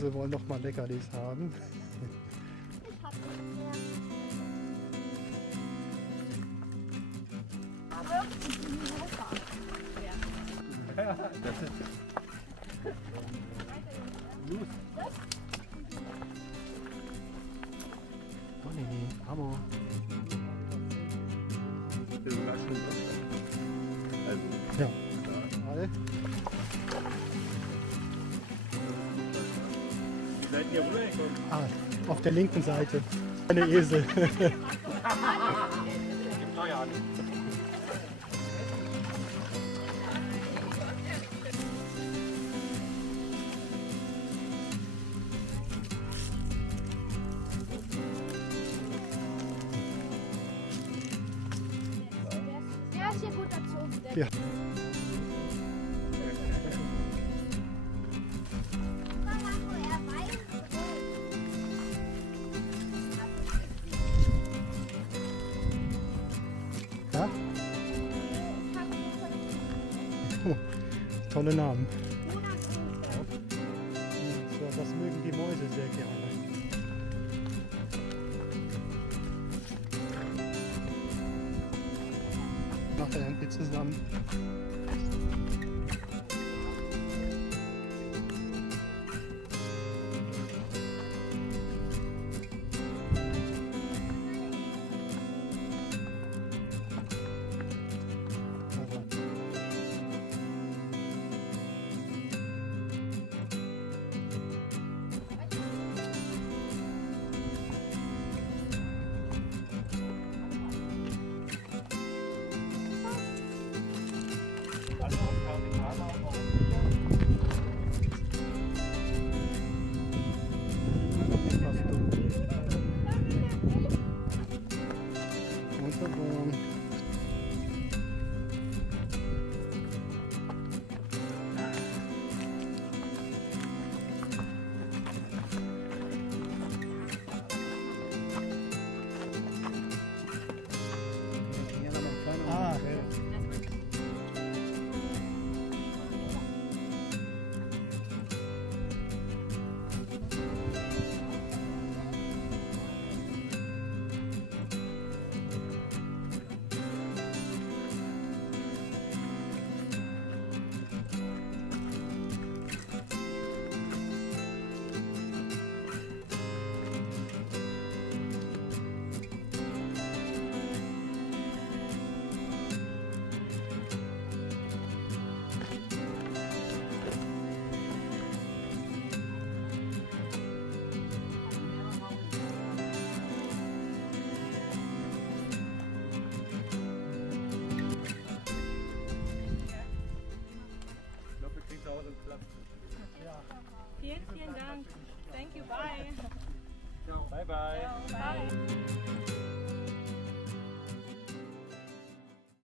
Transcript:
Mäuse wollen noch mal Leckerlis haben. Ich hab nicht mehr. Aber ich bin nicht Helfer. Das ist Oh nee, nee, Amo. ist sogar schon Deutschland. Also, Ja. Alle. wie seid ihr rübergekommen? Ah, auf der linken Seite. Eine Esel. Steuern. Der ist hier gut erzogen. Der Ja. wo er weiß. Ja? Oh, tolle Namen. So, das mögen die Mäuse sehr gerne. Macht er irgendwie zusammen. Wunderbar. Ah, Ich glaube, wir kriegen zu Hause einen Platz. Vielen, vielen Dank. Thank you, bye. Bye, bye. Bye.